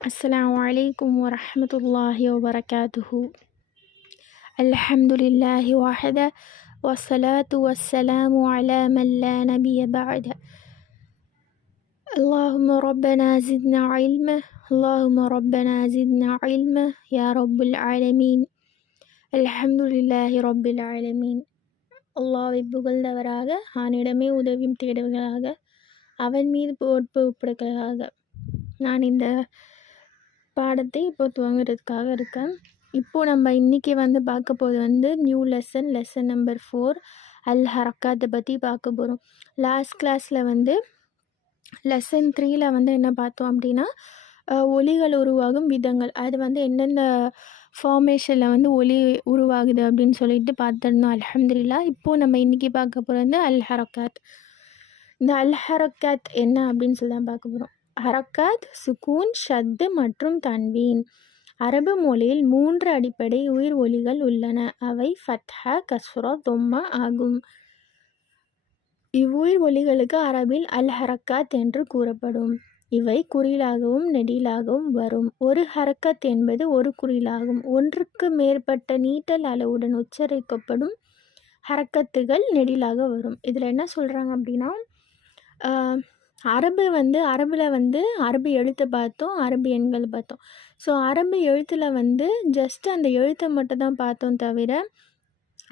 السلام عليكم ورحمة الله وبركاته. الحمد لله وحده والصلاة والسلام على من لا نبي بعده. اللهم ربنا زدنا علما اللهم ربنا زدنا علما يا رب العالمين. الحمد لله رب العالمين. அல்லாஹ்வை புகழ்ந்தவராக அவனிடமே உதவியும் தேடுவதாக அவன் மீது பொறுப்பு ஒப்படைக்கிறதாக நான் இந்த பாடத்தை இப்போ துவங்குறதுக்காக இருக்கேன். இப்போது நம்ம இன்றைக்கி பார்க்க போகிறது நியூ லெசன் நம்பர் 4 அல் ஹரக்காத்தை பற்றி பார்க்க போகிறோம். லாஸ்ட் கிளாஸில் லெசன் 3ல் என்ன பார்த்தோம் அப்படின்னா ஒலிகள் உருவாகும் விதங்கள், அது எந்தெந்த ஃபார்மேஷனில் ஒலி உருவாகுது அப்படின்னு சொல்லிட்டு பார்த்துருந்தோம். அல்ஹம்துலில்லாஹ். இப்போது நம்ம இன்றைக்கி பார்க்க போகிறது அல் ஹரக்காத். இந்த அல் ஹரக்காத் என்ன அப்படின்னு சொல்லி தான் பார்க்க போகிறோம். ஹரக்காத், சுக்கூன், ஷத்து மற்றும் தன்வீன். அரபு மொழியில் 3 அடிப்படை உயிர் ஒலிகள் உள்ளன. அவை ஃபத்ஹா, கஸ்ரா, தொம்மா ஆகும். இவ்வுயிர் ஒலிகளுக்கு அரபில் அல் ஹரக்காத் என்று கூறப்படும். இவை குறிலாகவும் நெடிலாகவும் வரும். ஒரு ஹரக்கத் என்பது ஒரு குறிலாகும். ஒன்றுக்கு மேற்பட்ட நீட்டல் அளவுடன் உச்சரிக்கப்படும் ஹரக்கத்துகள் நெடிலாக வரும். இதில் என்ன சொல்கிறாங்க அப்படின்னா, அரபில் அரபி எழுத்தை பார்த்தோம், அரபி எண்கள் பார்த்தோம். ஸோ அரபி எழுத்தில் ஜஸ்ட் அந்த எழுத்தை மட்டும் தான் பார்த்தோம் தவிர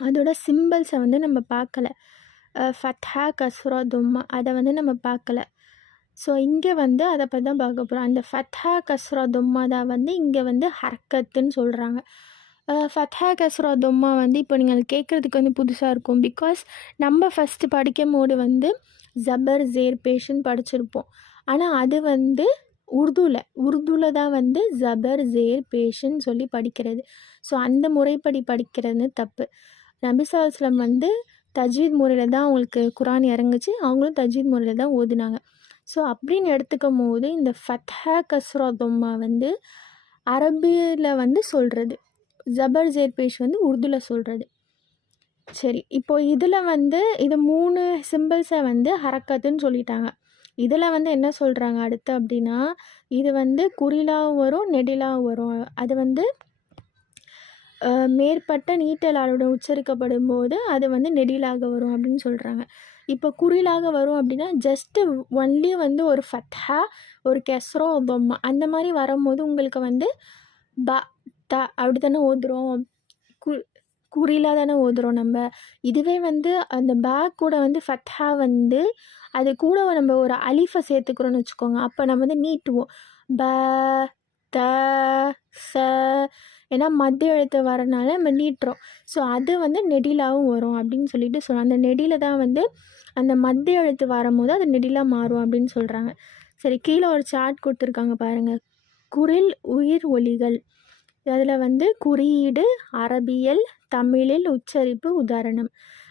அதோட சிம்பிள்ஸை நம்ம பார்க்கல. ஃபத்ஹா, கஸ்ரா, தும்மா அதை நம்ம பார்க்கல. ஸோ இங்கே அதை பற்றி தான் பார்க்க போகிறோம். அந்த ஃபத்ஹா, கஸ்ரா, தும்மா தான் இங்கே ஹரக்கத்துன்னு சொல்கிறாங்க. ஃபத்ஹா, கஸ்ரா, தும்மா இப்போ நீங்கள் கேட்குறதுக்கு புதுசாக இருக்கும். பிகாஸ் நம்ம ஃபஸ்ட்டு படிக்கும் போது ஜபர், ஜேர், பேஷன் படிச்சிருப்போம். ஆனால் அது உருதுவில் தான் ஜபர், ஜேர், பேஷன் சொல்லி படிக்கிறது. ஸோ அந்த முறைப்படி படிக்கிறது தப்பு. நபி ஸல்லல்லாஹு அலைஹி வஸல்லம் தஜ்வீத் முறையில் தான் அவங்களுக்கு குரான் இறங்குச்சு. அவங்களும் தஜ்வீத் முறையில் தான் ஓதுனாங்க. ஸோ அப்படின்னு எடுத்துக்கும் போது இந்த ஃபத்ஹா, கஸ்ரா, தும்மா அரபியில் சொல்கிறது, ஜபர், ஜேர், பேஷ் உருதுவில் சொல்கிறது. சரி, இப்போது இதில் இது 3 சிம்பிள்ஸை ஹரக்கத்துன்னு சொல்லிட்டாங்க. இதில் என்ன சொல்கிறாங்க அடுத்து அப்படின்னா, இது குறிலாவும் வரும், நெடிலாவும் வரும். அது மேற்பட்ட நீட்டல் அளவுடன் உச்சரிக்கப்படும் போது அது நெடிலாக வரும் அப்படின்னு சொல்கிறாங்க. இப்போ குறிலாக வரும் அப்படின்னா ஜஸ்ட்டு ஒன்லி ஒரு ஃபத்ஹா, ஒரு கெஸ்ரோ, பொம்மா அந்த மாதிரி வரும்போது உங்களுக்கு ப த அப்படி தானே ஓதுறோம், குறிலாக தானே ஓதுறோம் நம்ம. இதுவே அந்த பேக் கூட ஃபத்ஹா அது கூட நம்ம ஒரு அலிஃபை சேர்த்துக்கிறோன்னு வச்சுக்கோங்க. அப்போ நம்ம நீட்டுவோம் ப, த, ச. ஏன்னா மத்திய எழுத்து வரனால நம்ம நீட்டுறோம். ஸோ அது நெடிலாகவும் வரும் அப்படின்னு சொல்லிட்டு சொல்கிறோம். அந்த நெடியில் தான் அந்த மத்திய எழுத்து வரும்போது அது நெடிலாக மாறும் அப்படின்னு சொல்கிறாங்க. சரி, கீழே ஒரு சார்ட் கொடுத்துருக்காங்க பாருங்கள். குரில் உயிர் ஒலிகள். அதில் குறியீடு, அரபியல், தமிழில் உச்சரிப்பு உதாரணம்.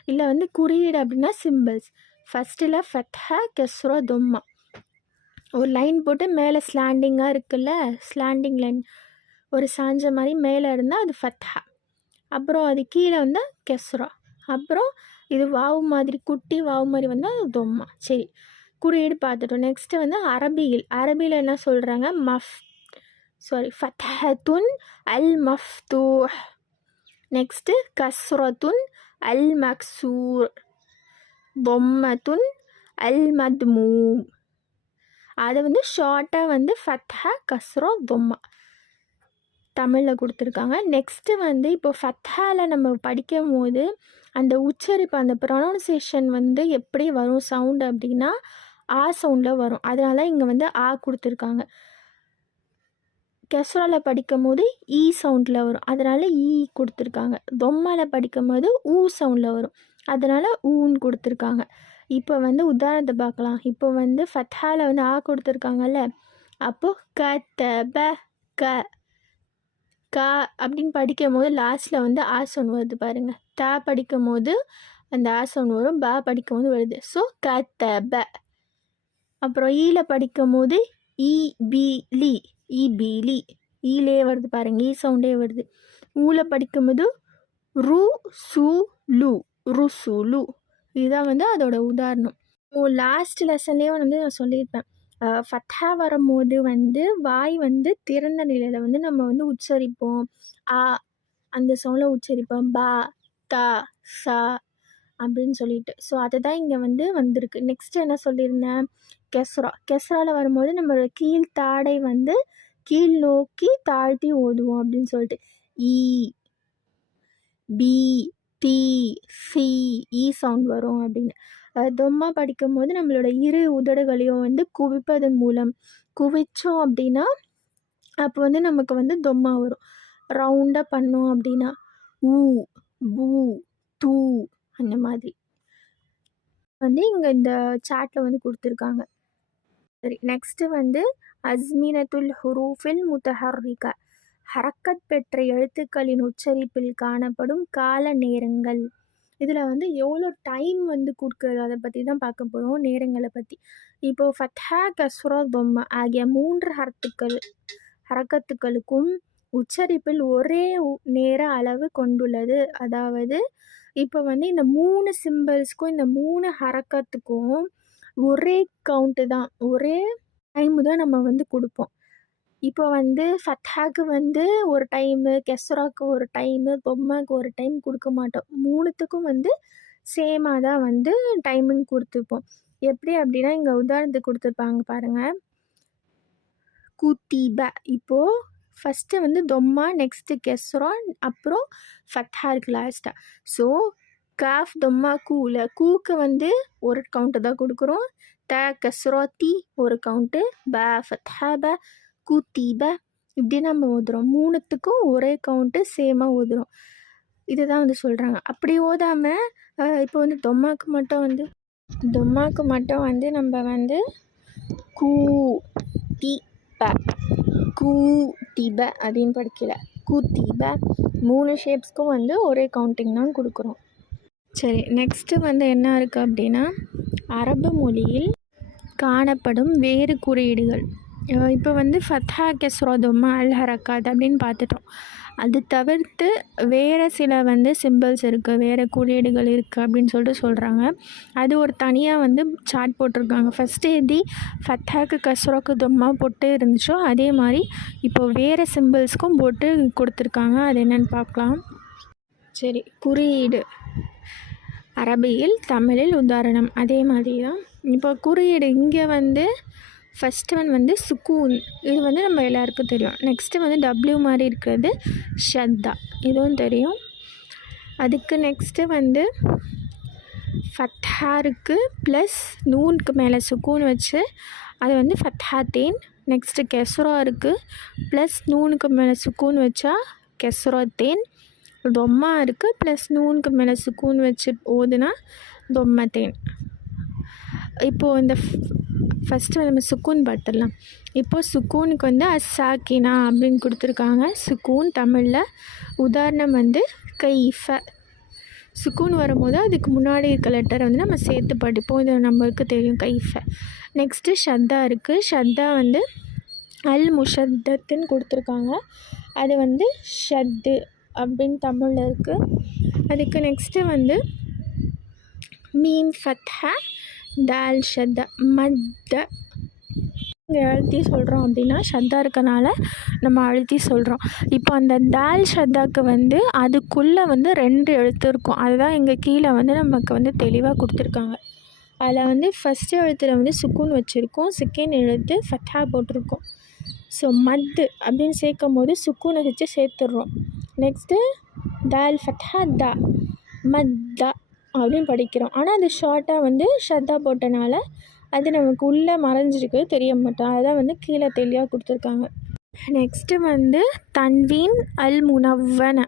இல்லை குறியீடு அப்படின்னா சிம்பிள்ஸ். ஃபஸ்ட்டில் ஃபத்ஹா, கஸ்ரா, தும்மா. ஒரு லைன் போட்டு மேலே ஸ்லாண்டிங்காக இருக்குல்ல, ஸ்லாண்டிங் லைன் ஒரு சாஞ்ச மாதிரி மேலே இருந்தால் அது ஃபத்ஹா. அப்புறம் அது கீழே கெஸ்ரா. அப்புறம் இது வாவு மாதிரி, குட்டி வாவு மாதிரி அது தொம்மா. சரி, குறியீடு பார்த்துட்டோம். நெக்ஸ்ட்டு அரபியில் என்ன சொல்கிறாங்க, ஃபத்ஹத்துன் அல் மஃப்தூஹ். நெக்ஸ்ட்டு கஸ்ரத்துன் அல் மக்சூர், பொம்மத்துன் அல் மத்மூம். அதை ஷார்ட்டாக ஃபத்ஹா, கஸ்ரா, தொம்மா தமிழில் கொடுத்துருக்காங்க. நெக்ஸ்ட்டு இப்போ ஃபத்ஹாவில் நம்ம படிக்கும் போது அந்த உச்சரிப்பு, அந்த ப்ரொனவுன்சியேஷன் எப்படி வரும் சவுண்டு அப்படின்னா ஆ சவுண்டில் வரும். அதனால இங்கே ஆ கொடுத்துருக்காங்க. கெஸ்ராவில் படிக்கும் போது ஈ சவுண்டில் வரும், அதனால் ஈ கொடுத்துருக்காங்க. தொம்மாவில் படிக்கும் போது ஊ சவுண்டில் வரும், அதனால் ஊன்னு கொடுத்துருக்காங்க. இப்போ உதாரணத்தை பார்க்கலாம். இப்போ ஃபத்ஹாவில் ஆ கொடுத்துருக்காங்கல்ல, அப்போது கதப, க அப்படின்னு படிக்கும் போது லாஸ்ட்டில் ஆ சவுண்ட் வருது பாருங்கள். த படிக்கும் போது அந்த ஆ சவுண்ட் வரும், ப படிக்கும் போது வருது. ஸோ கதப. அப்புறம் ஈல படிக்கும் போது ஈபிலி, ஈபிலி, ஈலே வருது பாருங்கள், ஈ சவுண்டே வருது. ஊல படிக்கும்போது ரு சு லு, ருசுலு. இதுதான் அதோட உதாரணம். லாஸ்ட் லெசன்லேயே நான் சொல்லியிருப்பேன், ஃபத்ஹா வரும்போது வந்து வாய் வந்து திறந்த நிலையில் வந்து நம்ம வந்து உச்சரிப்போம். ஆ அந்த சவுண்டில் உச்சரிப்போம். பா, தா, சா அப்படின்னு சொல்லிட்டு. ஸோ அதுதான் இங்கே வந்து வந்திருக்கு. நெக்ஸ்ட் என்ன சொல்லியிருந்தேன்? கெஸ்ரா. கெஸ்ராவில் வரும்போது நம்மளோட கீழ் தாடை வந்து கீழ் நோக்கி தாழ்த்தி ஓதுவோம் அப்படின்னு சொல்லிட்டு. ஈ, பி, தி, சி, ஈ சவுண்ட் வரும் அப்படின்னு. தொம்மா படிக்கும்போது நம்மளோட இரு உதடுகளையும் வந்து குவிப்பதன் மூலம் குவிச்சோம் அப்படின்னா அப்போ வந்து நமக்கு வந்து தொம்மா வரும். ரவுண்டாக பண்ணோம் அப்படின்னா ஊ, பூ, தூ அந்த மாதிரி வந்து இங்கே இந்த சாட்டில் வந்து கொடுத்துருக்காங்க. சரி, நெக்ஸ்ட்டு வந்து அஸ்மினத்துல் ஹுரூஃபில் முத்தஹர்ரிக, ஹரக்கத் பெற்ற எழுத்துக்களின் உச்சரிப்பில் காணப்படும் கால நேரங்கள். இதில் வந்து எவ்வளோ டைம் வந்து கொடுக்குறது அதை பற்றி தான் பார்க்க போகிறோம், நேரங்களை பற்றி. இப்போது ஃபத்ஹா, கஸ்ரா, தொம்மா ஆகிய 3 ஹரக்கத்துக்களுக்கும் உச்சரிப்பில் ஒரே நேர அளவு கொண்டுள்ளது. அதாவது இப்போ வந்து இந்த 3 சிம்பிள்ஸ்க்கும் இந்த 3 ஹரக்கத்துக்கும் ஒரே கவுண்ட்டு தான், ஒரே டைமு தான் நம்ம வந்து கொடுப்போம். இப்போ வந்து ஃபத்ஹாக்கு வந்து ஒரு டைமு, கெஸ்ராக்கு ஒரு டைமு, தொம்மாக்கு ஒரு டைம் கொடுக்க மாட்டோம். 3த்துக்கும் வந்து சேமாக தான் வந்து டைமிங் கொடுத்துருப்போம். எப்படி அப்படின்னா இங்கே உதாரணத்துக்கு கொடுத்துருப்பாங்க பாருங்கள். குத்திப. இப்போது ஃபஸ்ட்டு வந்து தொம்மா, நெக்ஸ்ட்டு கெஸ்ரா, அப்புறம் ஃபத்ஹா இருக்குது லாஸ்ட்டாக. ஸோ காஃப் தொம்மா கூல கூக்கு வந்து ஒரு கவுண்ட்டு தான் கொடுக்குறோம். த கஸ்ரா தி ஒரு கவுண்ட்டு, ப ஃபத்ஹா ப, குத்திப இப்படி நம்ம ஓதுறோம். 3த்துக்கும் ஒரே கவுண்ட்டு சேமாக ஓதுறோம். இதுதான் வந்து சொல்கிறாங்க. அப்படி ஓதாமல் இப்போ வந்து தொம்மாக்கு மட்டும் வந்து நம்ம வந்து கூ தி ப, கூ திப அப்படின்னு படிக்கல. கூத்திப 3 ஷேப்ஸ்க்கும் வந்து ஒரே கவுண்டிங் தான் கொடுக்குறோம். சரி, நெக்ஸ்ட்டு வந்து என்ன இருக்குது அப்படின்னா அரபு மொழியில் காணப்படும் வேறு குறியீடுகள். இப்போ வந்து ஃபத்ஹா, கெஸ்ரா, தொம்மா, அல் ஹரக்காத் அப்படின்னு பார்த்துட்டோம். அது தவிர்த்து வேறு சில வந்து சிம்பிள்ஸ் இருக்குது, வேறு குறியீடுகள் இருக்குது அப்படின்னு சொல்லிட்டு சொல்கிறாங்க. அது ஒரு தனியாக வந்து சார்ட் போட்டிருக்காங்க. ஃபஸ்ட்டு எப்படி ஃபத்ஹாக்கு, கஸ்ராக்கு, தொம்மா போட்டு இருந்துச்சோ அதே மாதிரி இப்போ வேறு சிம்பிள்ஸ்க்கும் போட்டு கொடுத்துருக்காங்க. அது என்னென்னு பார்க்கலாம். சரி, குறியீடு அரபியில், தமிழில் உதாரணம் அதே மாதிரி தான். இப்போ குறியீடு இங்கே வந்து ஃபஸ்ட்டு ஒன் வந்து சுக்கூன், இது வந்து நம்ம எல்லாருக்கும் தெரியும். நெக்ஸ்ட்டு வந்து டபிள்யூ மாதிரி இருக்கிறது ஷத்தா, இதுவும் தெரியும். அதுக்கு நெக்ஸ்ட்டு வந்து ஃபத்ஹா இருக்குது ப்ளஸ் நூனுக்கு மேலே சுக்கூன் வச்சு அது வந்து ஃபத்ஹா தேன். நெக்ஸ்ட்டு கெஸ்ரா இருக்குது ப்ளஸ் நூனுக்கு மேலே சுக்கூன் வச்சா கெஸ்ரா தேன். தொம்மா இருக்குது ப்ளஸ் நூனுக்கு மேலே சுக்கூன் வச்சு ஓதுனா தொம்மா தேன். இப்போது இந்த ஃபஸ்ட்டு நம்ம சுக்கூன் பார்த்துடலாம். இப்போது சுக்கூனுக்கு வந்து அஸ்ஸாக்கினா அப்படின்னு கொடுத்துருக்காங்க. சுக்கூன் தமிழில் உதாரணம் வந்து கைஃப. சுக்கூன் வரும்போது அதுக்கு முன்னாடி இருக்க லெட்டரை வந்து நம்ம சேர்த்து படிப்போம். இது நம்மளுக்கு தெரியும் கைஃப. நெக்ஸ்ட்டு ஷத்தா இருக்குது. ஷத்தா வந்து அல் முஷத்தத்துன்னு கொடுத்துருக்காங்க. அது வந்து ஷத்து அப்படின்னு தமிழில் இருக்குது. அதுக்கு நெக்ஸ்ட்டு வந்து மீம் ஃபத்ஹா, தால் ஷத்தா, மத்த. இங்கே அழுத்தி சொல்கிறோம் அப்படின்னா ஷத்தா இருக்கனால நம்ம அழுத்தி சொல்கிறோம். இப்போ அந்த தால் ஷத்தாக்கு வந்து அதுக்குள்ளே வந்து 2 எழுத்து இருக்கும். அதுதான் இங்கே கீழே வந்து நமக்கு வந்து தெளிவாக கொடுத்துருக்காங்க. அதில் வந்து ஃபஸ்ட்டு எழுத்தில் வந்து சுக்கூன் வச்சுருக்கோம், செகண்ட் எழுத்து ஃபத்ஹா போட்டிருக்கோம். ஸோ மத்து அப்படின்னு சேர்க்கும் போது சுக்கூனை வச்சு சேர்த்துடுறோம். நெக்ஸ்ட்டு தால் ஃபத்ஹா தா, மத்தா அப்படின்னு படிக்கிறோம். ஆனால் அது ஷார்ட்டாக வந்து ஷத்தா போட்டனால அது நமக்கு உள்ளே மறைஞ்சிருக்கு, தெரிய மாட்டோம். அதுதான் வந்து கீழே தெளிவாக கொடுத்துருக்காங்க. நெக்ஸ்ட்டு வந்து தன்வீன் அல் முனவ்வன,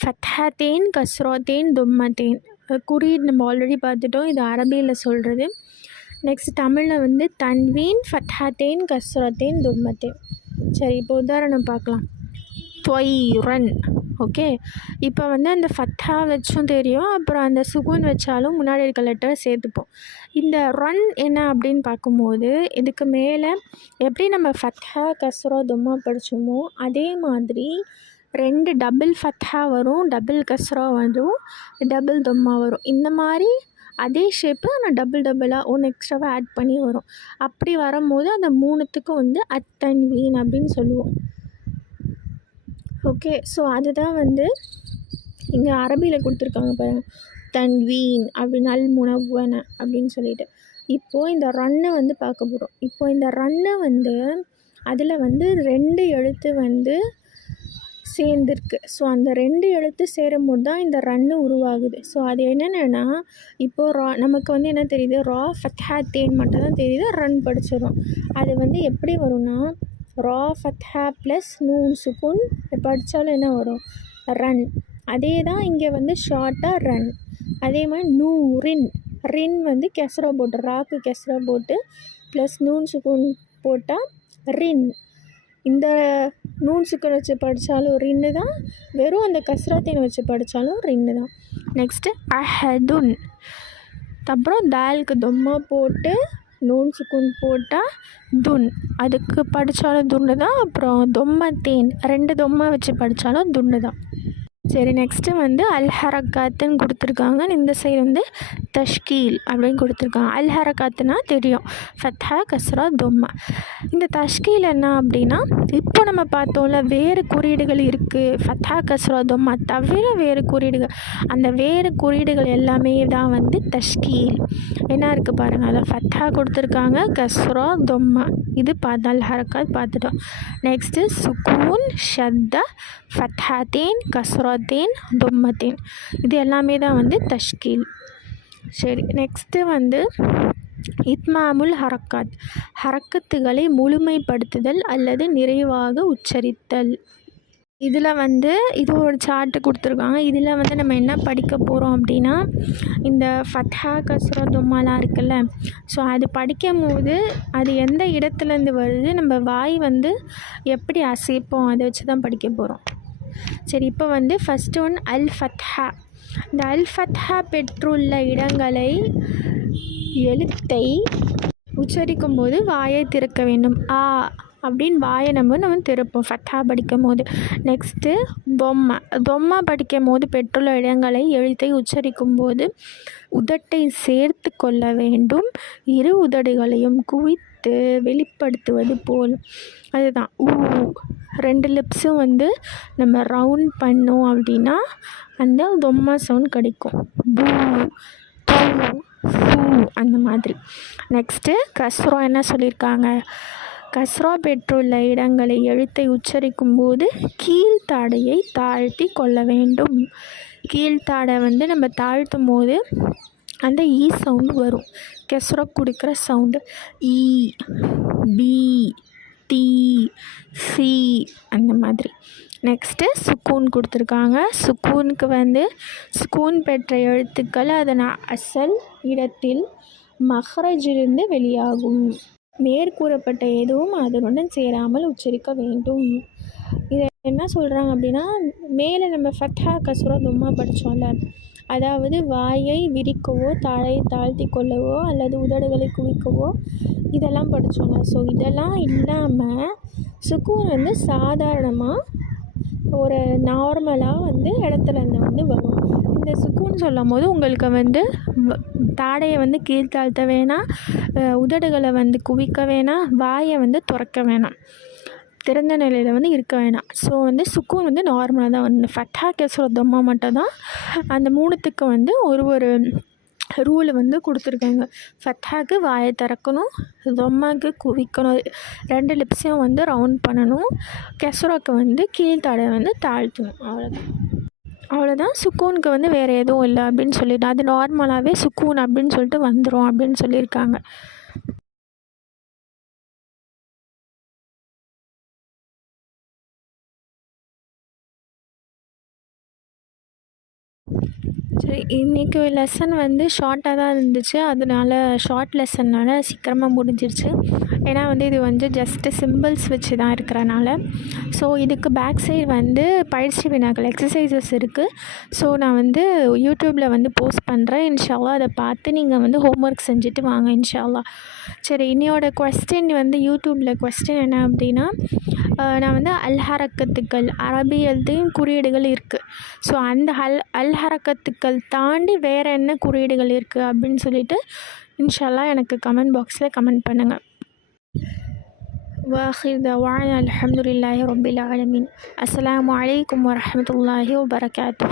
ஃபத்ஹத்தேன், கஸ்ராத்தேன், தொம்மத்தேன். குறியீடு நம்ம ஆல்ரெடி பார்த்துட்டோம், இது அரபியில் சொல்கிறது. நெக்ஸ்ட் தமிழில் வந்து தன்வீன், ஃபத்ஹத்தேன், கஸ்ராத்தேன், தொம்மத்தேன். சரி, இப்போ உதாரணம் பார்க்கலாம். தொய்ரன். ஓகே, இப்போ வந்து அந்த ஃபத்ஹா வச்சும் தெரியும், அப்புறம் அந்த சுகூன் வச்சாலும் முன்னாடி இருக்க லெட்டரை சேர்த்துப்போம். இந்த ரன் என்ன அப்படின்னு பார்க்கும்போது இதுக்கு மேலே எப்படி நம்ம ஃபத்ஹா, கஸ்ரா, தொம்மா படித்தோமோ அதே மாதிரி 2 டபுள் ஃபத்ஹா வரும், டபுள் கஸ்ரா வரும், டபுள் தொம்மா வரும். இந்த மாதிரி அதே ஷேப்பு ஆனால் டபுளாக ஒன்று எக்ஸ்ட்ராவாக ஆட் பண்ணி வரும். அப்படி வரும்போது அந்த 3த்துக்கும் வந்து அத்தன்வீன் அப்படின்னு சொல்லுவோம். ஓகே, ஸோ அதுதான் வந்து இங்கே அரபியில் கொடுத்துருக்காங்க பாருங்கள், தன்வீன் அப்படின்னு அல் முனவ்வன அப்படின்னு சொல்லிட்டு. இப்போது இந்த ரன்னை வந்து பார்க்க போகிறோம். இப்போது இந்த ரன்னை வந்து அதில் வந்து 2 எழுத்து வந்து சேர்ந்துருக்கு. ஸோ அந்த 2 எழுத்து சேரும்போது தான் இந்த ரன்னு உருவாகுது. ஸோ அது என்னென்னா, இப்போது நமக்கு வந்து என்ன தெரியுது, ரா ஃபத்ஹா தேன் மட்டும் தான் தெரியுது, ரன் படிச்சிடும். அது வந்து எப்படி வரும்னா, ரா ஃபத்ஹா ப்ளஸ் நூன் சுக்குன் படித்தாலும் என்ன வரும், ரன். அதே தான் இங்கே வந்து ஷார்ட்டாக ரன். அதே மாதிரி நூரின், ரின் வந்து கெஸ்ரா போட்டு, ராக்கு கெஸ்ரா போட்டு ப்ளஸ் நூன் சுக்குன் போட்டால் ரின். இந்த நூன் சுக்குன் வச்சு படித்தாலும் ரின்னு தான், வெறும் அந்த கஸ்ராத்தீன் வச்சு படித்தாலும் ரின்னு தான். நெக்ஸ்ட்டு அஹதுன், அப்புறம் தாலுக்கு தொம்மா போட்டு நூன் சுக்குன் போட்டால் துன், அதுக்கு படித்தாலும் துன்னு தான். அப்புறம் தொம்மத்தேன் 2 தொம்மா வச்சு படித்தாலும் துன்னு தான். சரி, நெக்ஸ்ட்டு வந்து அல் ஹரக்காத்துன்னு கொடுத்துருக்காங்க. இந்த சைடு வந்து தஷ்கீல் அப்படின்னு கொடுத்துருக்காங்க. அல் ஹரக்காத்துனா தெரியும், ஃபத்ஹா கஸ்ரா தொம்மா. இந்த தஷ்கீல் என்ன அப்படின்னா, இப்போ நம்ம பார்த்தோம்ல வேறு குறியீடுகள் இருக்குது, ஃபத்ஹா கஸ்ரா தொம்மா தவிர வேறு குறியீடுகள். அந்த வேறு குறியீடுகள் எல்லாமே தான் வந்து தஷ்கீல். என்ன இருக்குது பாருங்கள், அதில் ஃபத்ஹா கொடுத்துருக்காங்க, கஸ்ரா தொம்மா, இது அல் ஹரக்காத் பார்த்துட்டோம். நெக்ஸ்ட்டு சுக்கூன் ஷத்தா ஃபத்ஹாத்தேன் கஸ்ராத்தேன் தொம்மத்தேன், இது எல்லாமே தான் வந்து தஷ்கீல். சரி, நெக்ஸ்ட்டு வந்து இத்மாமுல் ஹரக்காத், ஹரக்கத்துகளை முழுமைப்படுத்துதல் அல்லது நிறைவாக உச்சரித்தல். இதில் வந்து இது ஒரு சார்ட்டு கொடுத்துருக்காங்க. இதில் வந்து நம்ம என்ன படிக்க போகிறோம் அப்படின்னா, இந்த ஃபத்ஹா கஸ்ரா தொம்மாலாம் இருக்குல்ல, ஸோ அது படிக்கும் போது அது எந்த இடத்துலேருந்து வருது, நம்ம வாய் வந்து எப்படி அசைப்போம், அதை வச்சு தான் படிக்க போகிறோம். சரி, இப்போ வந்து ஃபஸ்ட்டு ஒன் அல் ஃபத்ஹா. இந்த அல் ஃபத்ஹா பெற்றுள்ள இடங்களை, எழுத்தை உச்சரிக்கும் போது வாயை திறக்க வேண்டும். ஆ அப்படின்னு வாயை நம்ம திறப்போம் ஃபத்ஹா படிக்கும் போது. நெக்ஸ்ட்டு தொம்மா படிக்கும் போது பெற்றுள்ள இடங்களை எழுத்தை உச்சரிக்கும் போது உதட்டை சேர்த்து கொள்ள வேண்டும். இரு உதடுகளையும் குவித்து வெளிப்படுத்துவது போல், அதுதான் ஊ. 2 லிப்ஸும் வந்து நம்ம ரவுண்ட் பண்ணோம் அப்படின்னா அந்த தொம்மா சவுண்ட் கிடைக்கும். பூ, பூ, பூ, அந்த மாதிரி. நெக்ஸ்ட்டு கஸ்ரா என்ன சொல்லியிருக்காங்க, கஸ்ரா பெற்றுள்ள இடங்களை எழுத்தை உச்சரிக்கும் போது கீழ்த்தாடையை தாழ்த்தி கொள்ள வேண்டும். கீழ்த்தாடை வந்து நம்ம தாழ்த்தும் போது அந்த ஈ சவுண்டு வரும், கெஸ்ரா கொடுக்குற சவுண்டு. ஈ, பி, டி, சி, அந்த மாதிரி. நெக்ஸ்ட்டு சுக்கூன் கொடுத்துருக்காங்க. சுக்கூனுக்கு வந்து சுக்கூன் பெற்ற எழுத்துக்கள் அதன் அசல் இடத்தில் மஹ்ரஜிலிருந்து வெளியாகும். மேற்கூறப்பட்ட எதுவும் அதனுடன் சேராமல் உச்சரிக்க வேண்டும். இதை என்ன சொல்கிறாங்க அப்படின்னா, மேலே நம்ம ஃபத்ஹா கஸ்ரா தொம்மா படித்தோம்ல, அதாவது வாயை விரிக்கவோ தாழையை தாழ்த்தி கொள்ளவோ அல்லது உதடுகளை குவிக்கவோ இதெல்லாம் படித்தோம்ல. ஸோ இதெல்லாம் இல்லாமல் சுக்கூன் வந்து சாதாரணமாக ஒரு நார்மலாக வந்து இடத்துலேருந்து வந்து வரும். இந்த சுக்கூன் சொல்லும் போது உங்களுக்கு வந்து தாடையை வந்து கீழ்த்தாழ்த்த வேணாம், உதடுகளை வந்து குவிக்க வேணாம், வாயை வந்து திறக்க வேணாம், திறந்த நிலையில் வந்து இருக்க வேணாம். ஸோ வந்து சுக்கூன் வந்து நார்மலாக தான் வந்து, ஃபத்ஹா கஸ்ரா தொம்மா மட்டும் தான் அந்த 3த்துக்கு வந்து ஒரு ரூல் வந்து கொடுத்துருக்காங்க. ஃபத்ஹாக்கு வாயை திறக்கணும், தொம்மாக்கு குவிக்கணும், 2 லிப்ஸையும் வந்து ரவுண்ட் பண்ணணும், கெஸ்ராக்கு வந்து கீழ்த்தாடை வந்து தாழ்த்தணும். அவ்வளோதான். சுக்கூனுக்கு வந்து வேறு எதுவும் இல்லை அப்படின்னு சொல்லிட்டு, அது நார்மலாகவே சுக்கூன் அப்படின்னு சொல்லிட்டு வந்துடும் அப்படின்னு சொல்லியிருக்காங்க. சரி, இன்றைக்கி லெசன் வந்து ஷார்ட்டாக தான் இருந்துச்சு, அதனால ஷார்ட் லெசன்னால் சீக்கிரமாக முடிஞ்சிருச்சு. ஏன்னா வந்து இது வந்து ஜஸ்ட்டு சிம்பிள்ஸ் வச்சு தான் இருக்கிறனால. ஸோ இதுக்கு பேக் சைடு வந்து பயிற்சி வினாக்கள் எக்ஸசைசஸ் இருக்குது. ஸோ நான் வந்து யூடியூப்பில் வந்து போஸ்ட் பண்ணுறேன். இன்ஷா அல்லாஹ் அதை பார்த்து நீங்கள் வந்து ஹோம்ஒர்க் செஞ்சுட்டு வாங்க இன்ஷா அல்லாஹ். சரி, இன்னையோட கொஸ்டின் வந்து யூடியூப்பில் கொஸ்டின் என்ன அப்படின்னா, நான் வந்து அல் ஹரக்கத்துக்கள் அரபி எழுத்தையும் குறியீடுகள் இருக்குது. ஸோ அந்த அல் ஹரக்கத்துக்கள் குறியீடுகள் தாண்டி வேறு என்ன குறியீடுகள் இருக்குது அப்படின்னு சொல்லிட்டு இன்ஷா அல்லாஹ் எனக்கு கமெண்ட் பாக்ஸில் கமெண்ட் பண்ணுங்கள். وآخر دعوانا الحمد لله رب العالمين. السلام عليكم ورحمة الله وبركاته.